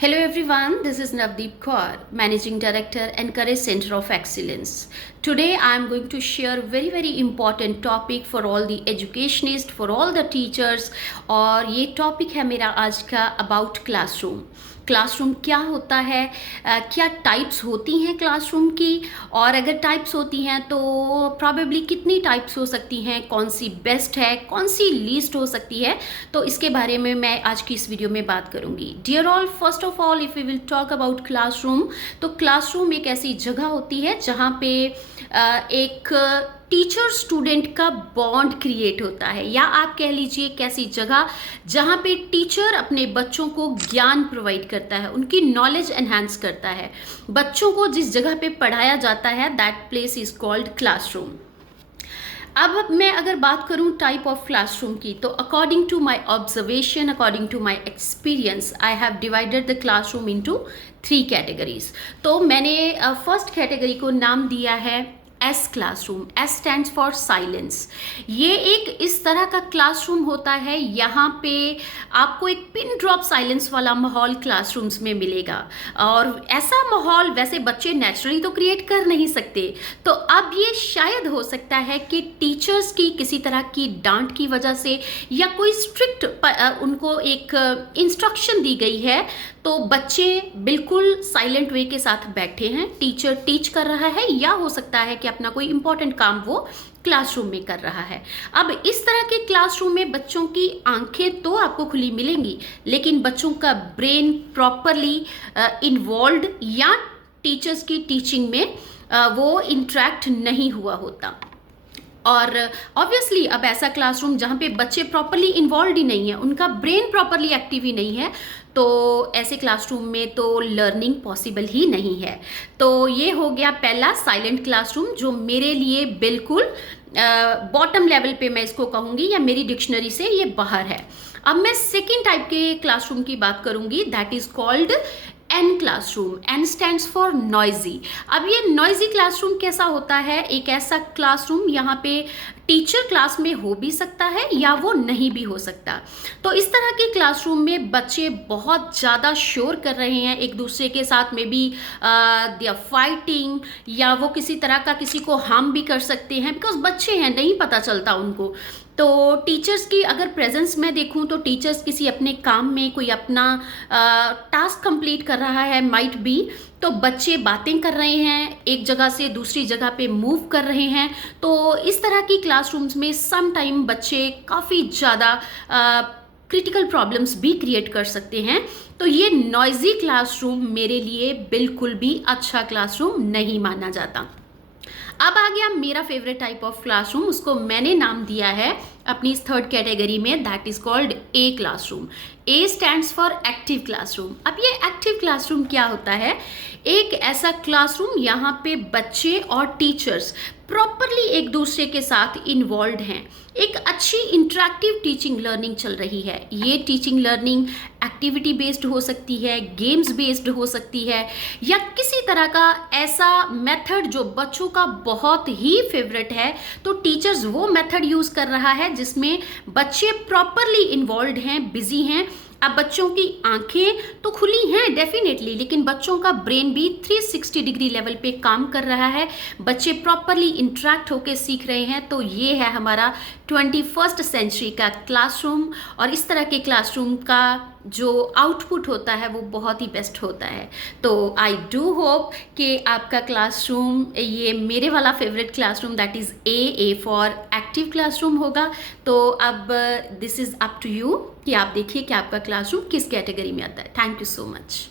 Hello everyone, this is Navdeep Kaur, Managing Director, Encourage Center of Excellence. Today I am going to share very important topic for all the educationists, for all the teachers और ये topic है मेरा आज का about classroom. Classroom क्या होता है, क्या टाइप्स होती हैं क्लासरूम की, और अगर टाइप्स होती हैं तो प्रॉबेबली कितनी टाइप्स हो सकती हैं, कौन सी बेस्ट है, कौन सी लीस्ट हो सकती है, तो इसके बारे में मैं आज की इस वीडियो में बात करूंगी. Dear all, first of all if we will talk about classroom, तो क्लासरूम एक ऐसी जगह होती है जहाँ पे एक टीचर स्टूडेंट का बॉन्ड क्रिएट होता है, या आप कह लीजिए एक ऐसी जगह जहाँ पे टीचर अपने बच्चों को ज्ञान प्रोवाइड करता है, उनकी नॉलेज एनहांस करता है. बच्चों को जिस जगह पे पढ़ाया जाता है that place is called classroom. अब मैं अगर बात करूं टाइप ऑफ क्लासरूम की, तो according to my observation, according to my experience, I have divided the classroom into 3 categories. तो मैंने फर्स्ट कैटेगरी को नाम दिया है S classroom. S stands for silence. ये एक इस तरह का क्लासरूम होता है, यहाँ पे आपको एक पिन ड्रॉप साइलेंस वाला माहौल क्लासरूम्स में मिलेगा, और ऐसा माहौल वैसे बच्चे नेचुरली तो क्रिएट कर नहीं सकते. तो अब ये शायद हो सकता है कि टीचर्स की किसी तरह की डांट की वजह से, या कोई स्ट्रिक्ट उनको एक इंस्ट्रक्शन दी गई है, तो बच्चे बिल्कुल साइलेंट वे के साथ बैठे हैं, टीचर टीच कर रहा है, या हो सकता है कि अपना कोई इंपॉर्टेंट काम वो क्लासरूम में कर रहा है. अब इस तरह के क्लासरूम में बच्चों की आंखें तो आपको खुली मिलेंगी, लेकिन बच्चों का ब्रेन प्रॉपरली इन्वॉल्व या टीचर्स की टीचिंग में वो इंटरेक्ट नहीं हुआ होता. और ऑब्वियसली अब ऐसा क्लासरूम जहाँ पे बच्चे प्रॉपरली इन्वॉल्व ही नहीं है, उनका ब्रेन प्रॉपरली एक्टिव ही नहीं है, तो ऐसे क्लासरूम में तो लर्निंग पॉसिबल ही नहीं है. तो ये हो गया पहला साइलेंट क्लासरूम, जो मेरे लिए बिल्कुल बॉटम लेवल पे मैं इसको कहूँगी, या मेरी डिक्शनरी से ये बाहर है. अब मैं सेकेंड टाइप के क्लासरूम की बात करूँगी, that is called N classroom. N stands for noisy. अब ये नॉइजी क्लासरूम कैसा होता है? एक ऐसा क्लासरूम यहाँ पे टीचर क्लास में हो भी सकता है या वो नहीं भी हो सकता. तो इस तरह के क्लासरूम में बच्चे बहुत ज़्यादा शोर कर रहे हैं एक दूसरे के साथ, में भी दे आर फाइटिंग, या वो किसी तरह का किसी को हार्म भी कर सकते हैं, बिकॉज बच्चे हैं, नहीं पता चलता उनको. तो टीचर्स की अगर प्रेजेंस में देखूं, तो टीचर्स किसी अपने काम में कोई अपना टास्क कंप्लीट कर रहा है, माइट बी, तो बच्चे बातें कर रहे हैं, एक जगह से दूसरी जगह पे मूव कर रहे हैं. तो इस तरह की क्लासरूम्स में सम टाइम बच्चे काफ़ी ज़्यादा क्रिटिकल प्रॉब्लम्स भी क्रिएट कर सकते हैं. तो ये नॉइजी क्लासरूम मेरे लिए बिल्कुल भी अच्छा क्लासरूम नहीं माना जाता. अब आ गया मेरा फेवरेट टाइप ऑफ क्लासरूम, उसको मैंने नाम दिया है अपनी इस थर्ड कैटेगरी में, that is called a classroom. A stands for active classroom. अब ये एक्टिव क्लासरूम क्या होता है? एक ऐसा क्लासरूम यहाँ पे बच्चे और टीचर्स प्रॉपरली एक दूसरे के साथ इन्वॉल्व हैं, एक अच्छी इंटरेक्टिव टीचिंग लर्निंग चल रही है. ये टीचिंग लर्निंग एक्टिविटी बेस्ड हो सकती है, गेम्स बेस्ड हो सकती है, या किसी तरह का ऐसा मेथड जो बच्चों का बहुत ही फेवरेट है, तो टीचर्स वो मेथड यूज़ कर रहा है जिसमें बच्चे प्रॉपरली इन्वॉल्व हैं, बिजी हैं. अब बच्चों की आंखें तो खुली हैं डेफिनेटली, लेकिन बच्चों का ब्रेन भी 360 डिग्री लेवल पे काम कर रहा है, बच्चे प्रॉपरली इंटरेक्ट होकर सीख रहे हैं. तो ये है हमारा 21st सेंचुरी का क्लासरूम, और इस तरह के क्लासरूम का जो आउटपुट होता है वो बहुत ही बेस्ट होता है. तो आई डू होप कि आपका क्लासरूम, ये मेरे वाला favourite classroom that is A for active classroom होगा. तो अब this is up to you कि आप देखिए कि आपका क्लासरूम किस कैटेगरी में आता है. Thank you so much.